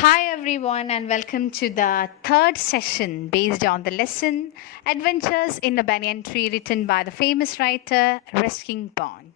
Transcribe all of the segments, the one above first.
Hi everyone, and welcome to the third session based on the lesson Adventures in the Banyan Tree, written by the famous writer Ruskin Bond.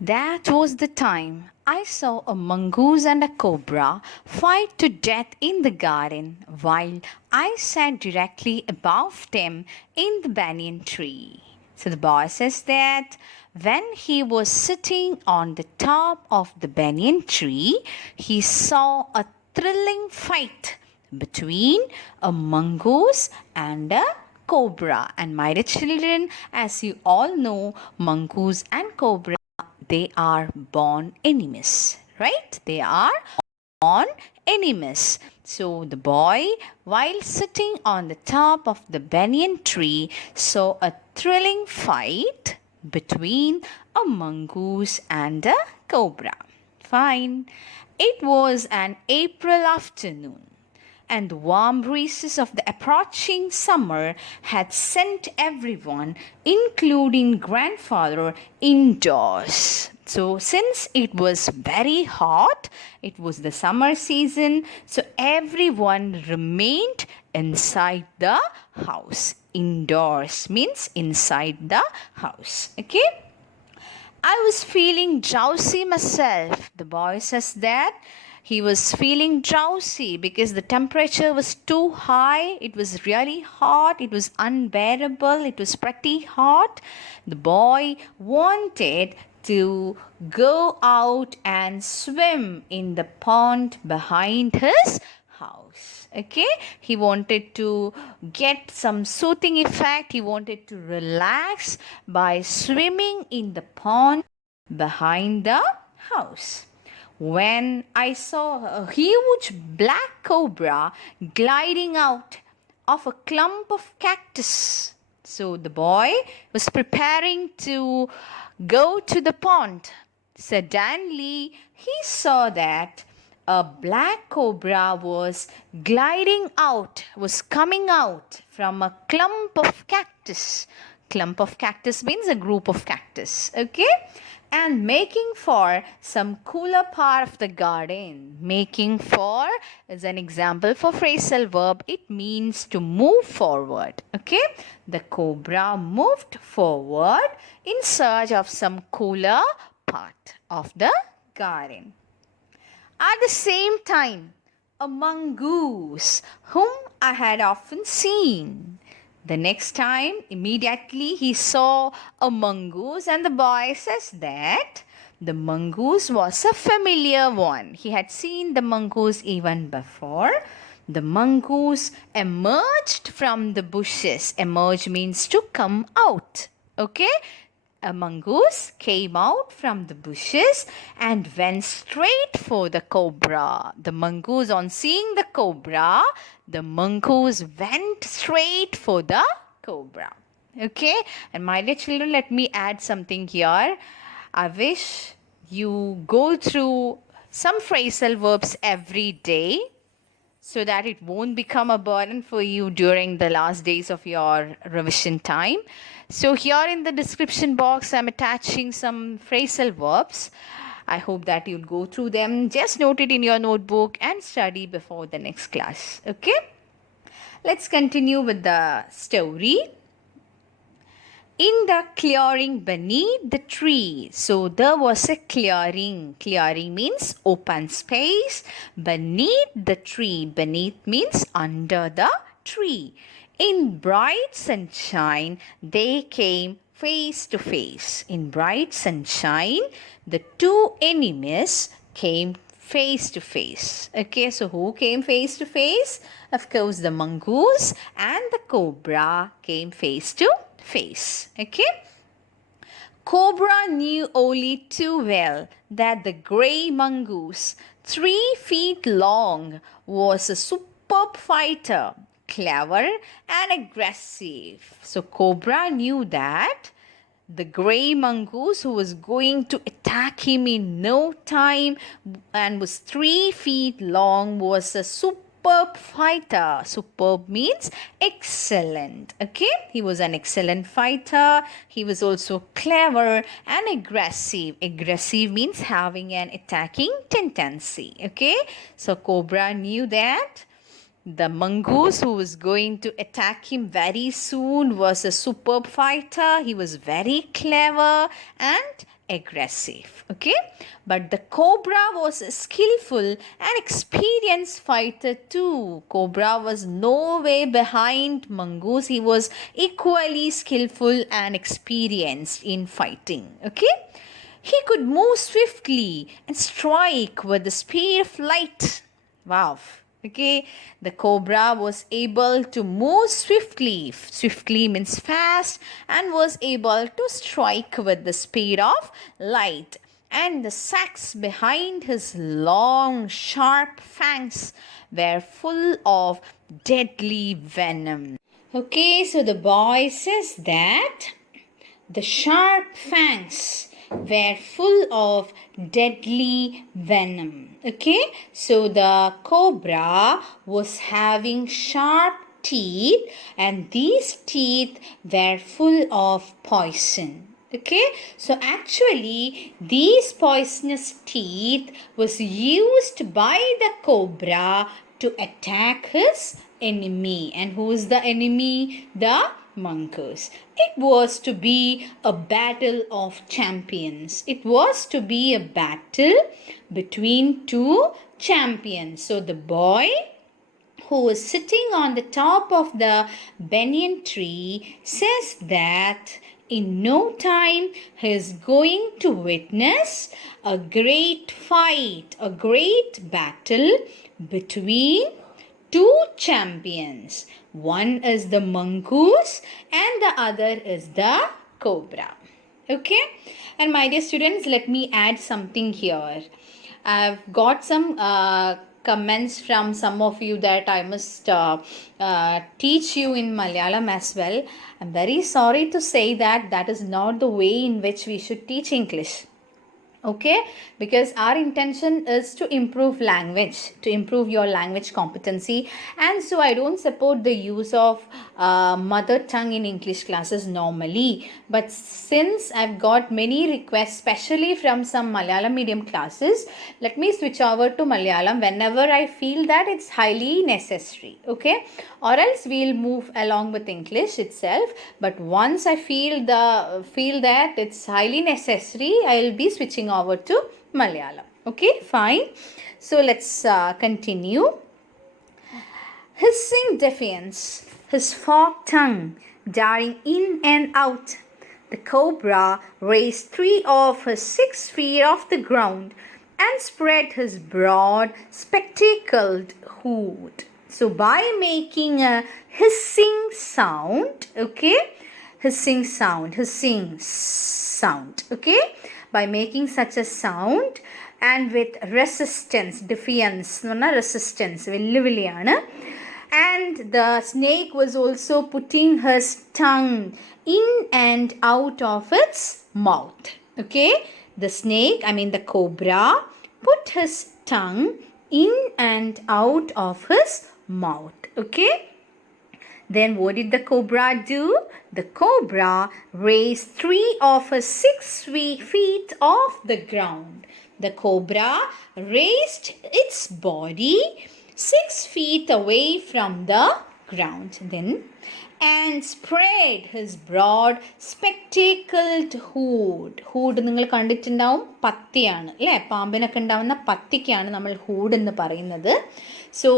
That was the time I saw a mongoose and a cobra fight to death in the garden while I sat directly above them in the banyan tree. So the boy says that when he was sitting on the top of the banyan tree, he saw a thrilling fight between a mongoose and a cobra. And my dear children, as you all know, mongoose and cobra, they are born enemies, right? They are born enemies. So the boy, while sitting on the top of the banyan tree, saw a thrilling fight between a mongoose and a cobra. Fine. It was an April afternoon, and the warm breezes of the approaching summer had sent everyone, including grandfather, indoors. So, since it was very hot, it was the summer season, so everyone remained inside the house. Indoors means inside the house. Okay? I was feeling drowsy myself. The boy says that he was feeling drowsy because the temperature was too high. It was really hot. It was unbearable. It was pretty hot. The boy wanted to go out and swim in the pond behind his house. Okay, he wanted to get some soothing effect. He wanted to relax by swimming in the pond behind the house. When I saw a huge black cobra gliding out of a clump of cactus, so the boy was preparing to go to the pond. Suddenly, he saw that a black cobra was gliding out, was coming out from a clump of cactus. Clump of cactus means a group of cactus, okay? And making for some cooler part of the garden. Making for is an example for phrasal verb. It means to move forward, okay? The cobra moved forward in search of some cooler part of the garden. At the same time, a mongoose whom I had often seen. The next time, immediately he saw a mongoose, and the boy says that the mongoose was a familiar one. He had seen the mongoose even before. The mongoose emerged from the bushes. Emerge means to come out. Okay? A mongoose came out from the bushes and went straight for the cobra. The mongoose, on seeing the cobra, the mongoose went straight for the cobra. Okay? And my dear children, let me add something here. I wish you go through some phrasal verbs every day so that it won't become a burden for you during the last days of your revision time. So here in the description box, I'm attaching some phrasal verbs. I hope that you'll go through them. Just note it in your notebook and study before the next class. Okay? Let's continue with the story. In the clearing beneath the tree. So there was a clearing. Clearing means open space beneath the tree. Beneath means under the tree. In bright sunshine, they came face to face. In bright sunshine, the two enemies came face to face. Okay, so who came face to face? Of course, the mongoose and the cobra came face to face. Okay. Cobra knew only too well that the grey mongoose, 3 feet long, was a superb fighter, clever and aggressive. So Cobra knew that the grey mongoose, who was going to attack him in no time and was 3 feet long, was a superb superb fighter. Superb means excellent. Okay, he was an excellent fighter. He was also clever and aggressive. Aggressive means having an attacking tendency. Okay, so Cobra knew that the mongoose who was going to attack him very soon was a superb fighter. He was very clever and aggressive. Okay, but the cobra was a skillful and experienced fighter too. Cobra was no way behind mongoose. He was equally skillful and experienced in fighting. Okay, he could move swiftly and strike with the speed of light. Wow. Okay, the cobra was able to move swiftly. Swiftly means fast, and was able to strike with the speed of light. And the sacs behind his long, sharp fangs were full of deadly venom. Okay, so the boy says that the sharp fangs were full of deadly venom. Okay, so the cobra was having sharp teeth, and these teeth were full of poison. Okay, so actually these poisonous teeth was used by the cobra to attack his enemy. And who is the enemy? The mongoose. It was to be a battle of champions. It was to be a battle between two champions. So the boy who is sitting on the top of the banyan tree says that in no time he is going to witness a great fight, a great battle between two champions. One is the mongoose and the other is the cobra. Okay, and my dear students, let me add something here. I've got some comments from some of you that I must teach you in Malayalam as well. I'm very sorry to say that that is not the way in which we should teach English. Okay, because our intention is to improve language, to improve your language competency, and so I don't support the use of mother tongue in English classes normally. But since I've got many requests, especially from some Malayalam medium classes, let me switch over to Malayalam whenever I feel that it's highly necessary. Okay, or else we'll move along with English itself. But once I feel that it's highly necessary, I'll be switching over to Malayalam. Okay, fine. So let's continue. Hissing defiance, his forked tongue darting in and out, the cobra raised 3 of his 6 feet off the ground and spread his broad, spectacled hood. So by making a hissing sound, okay, hissing sound, okay, by making such a sound and with resistance, defiance, resistance, and the snake was also putting his tongue in and out of its mouth. Okay, the snake, the cobra, put his tongue in and out of his mouth. Okay, then what did the cobra do? The cobra raised 3 of his 6 feet off the ground. The cobra raised its body 6 feet away from the ground. Then and spread his broad spectacled hood. Hood നിങ്ങൾ കണ്ടിട്ടുണ്ടാവും, പത്തിയാണ് അല്ലേ? പാമ്പിനൊക്കെ ഉണ്ടാവുന്ന പത്തിക്കാണ് നമ്മൾ hood എന്ന് പറയുന്നത്. So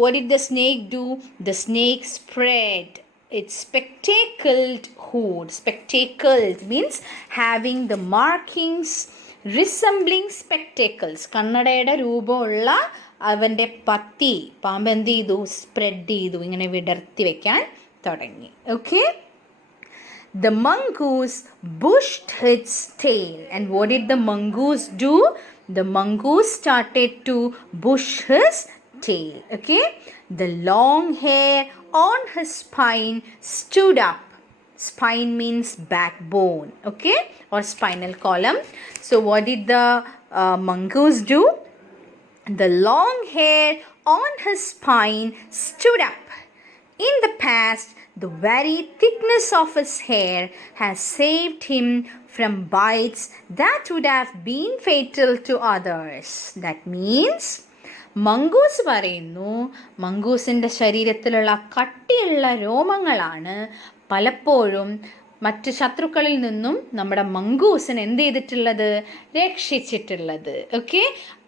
what did the snake do? The snake spread its spectacled hood. Spectacled means having the markings resembling spectacles. കണ്ണടയുടെ രൂപമുള്ള അവൻ്റെ പത്തി പാമ്പ് എന്ത് ചെയ്തു? സ്പ്രെഡ് ചെയ്തു, ഇങ്ങനെ വിടർത്തി വെക്കാൻ തുടങ്ങി. Okay, the mongoose bushed its tail. And what did the mongoose do? The mongoose started to bush his tail. Okay, the long hair on his spine stood up. Spine means backbone, okay, or spinal column. So what did the mongoose do? The long hair on his spine stood up. In the past, the very thickness of his hair has saved him from bites that would have been fatal to others. That means, mongoose പറയുന്നു മംഗൂസിൻ്റെ ശരീരത്തിലുള്ള കട്ടിയുള്ള രോമങ്ങളാണ് പലപ്പോഴും മറ്റ് ശത്രുക്കളിൽ നിന്നും നമ്മുടെ മംഗൂസിന് എന്ത് ചെയ്തിട്ടുള്ളത്, രക്ഷിച്ചിട്ടുള്ളത്. ഓക്കെ,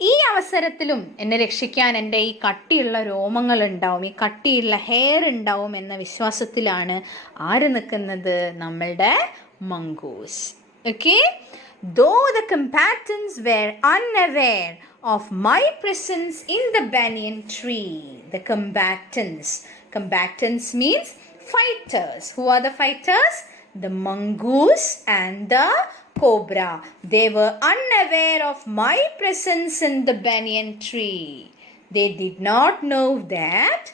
ഈ അവസരത്തിലും എന്നെ രക്ഷിക്കാൻ എൻ്റെ ഈ കട്ടിയുള്ള രോമങ്ങൾ ഉണ്ടാവും, ഈ കട്ടിയുള്ള ഹെയർ ഉണ്ടാവും എന്ന വിശ്വാസത്തിലാണ് ആര് നിൽക്കുന്നത്, നമ്മളുടെ mongoose. Okay, though the combatants were unaware of my presence in the banyan tree. The combatants means fighters. Who are the fighters? The mongoose and the cobra. They were unaware of my presence in the banyan tree. They did not know that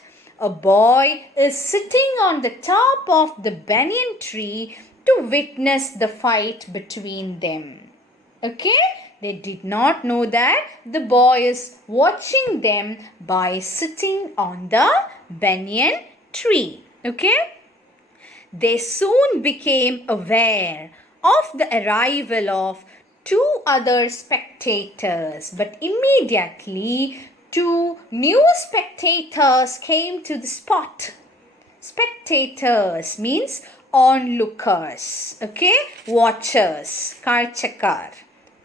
a boy is sitting on the top of the banyan tree to witness the fight between them. Okay? They did not know that the boy is watching them by sitting on the banyan tree. Okay? They soon became aware of the arrival of two other spectators, but immediately two new spectators came to the spot. Spectators means onlookers, okay, watchers, karchakar.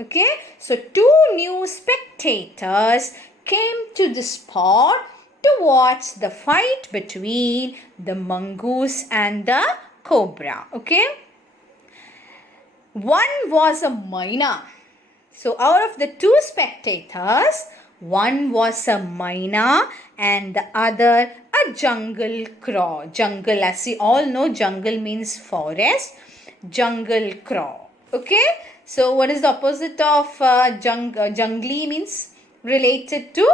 Okay, so two new spectators came to the spot to watch the fight between the mongoose and the cobra. Okay, one was a myna. So out of the two spectators, one was a myna and the other a jungle crow. Jungle, as we all know, jungle means forest. Jungle crow. Okay, so what is the opposite of jungly? Means related to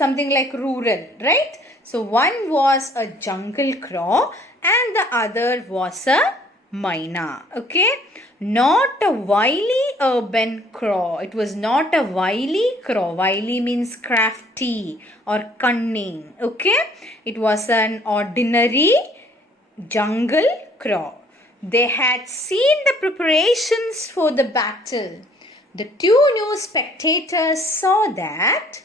something like rural, right? So one was a jungle crow and the other was a myna. Okay, not a wily urban crow. It was not a wily crow. Wily means crafty or cunning. Okay, it was an ordinary jungle crow. They had seen the preparations for the battle. The two new spectators saw that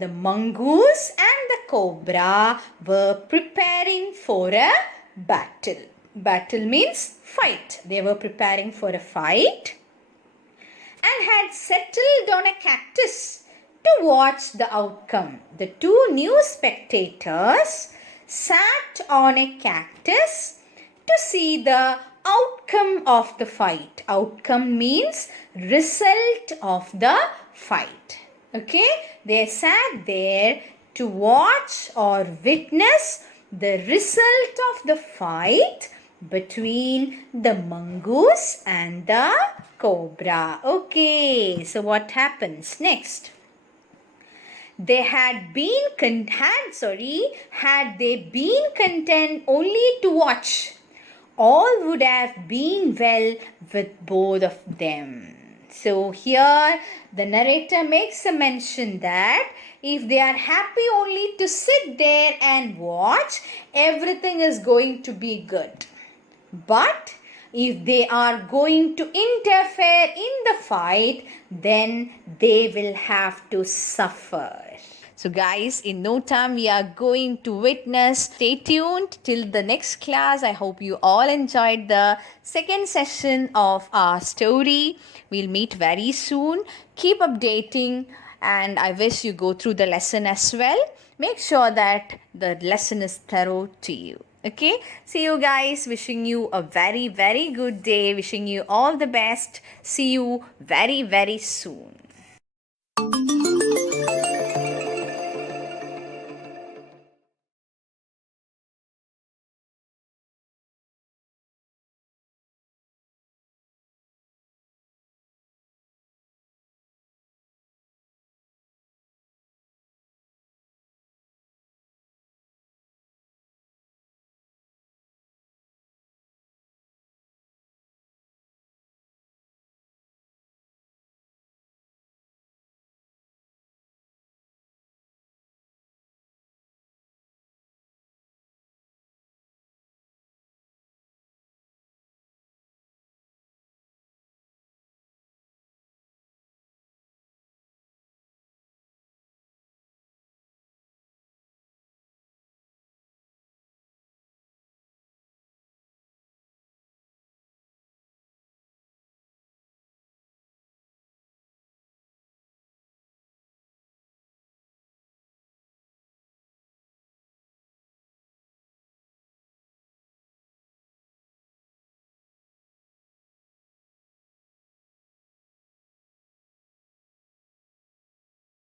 the mongoose and the cobra were preparing for a battle. Battle means fight. They were preparing for a fight and had settled on a cactus to watch the outcome. The two new spectators sat on a cactus to see the outcome of the fight. Outcome means result of the fight. Okay, they sat there to watch or witness the result of the fight between the mongoose and the cobra. Okay, so what happens next? They had they been content only to watch, all would have been well with both of them. So here the narrator makes a mention that if they are happy only to sit there and watch, everything is going to be good. But if they are going to interfere in the fight, then they will have to suffer. So guys, in no time we are going to witness. Stay tuned till the next class. I hope you all enjoyed the second session of our story. We'll meet very soon. Keep updating and I wish you go through the lesson as well. Make sure that the lesson is thorough to you. Okay, see you guys. Wishing you a very, very good day. Wishing you all the best. See you very, very soon.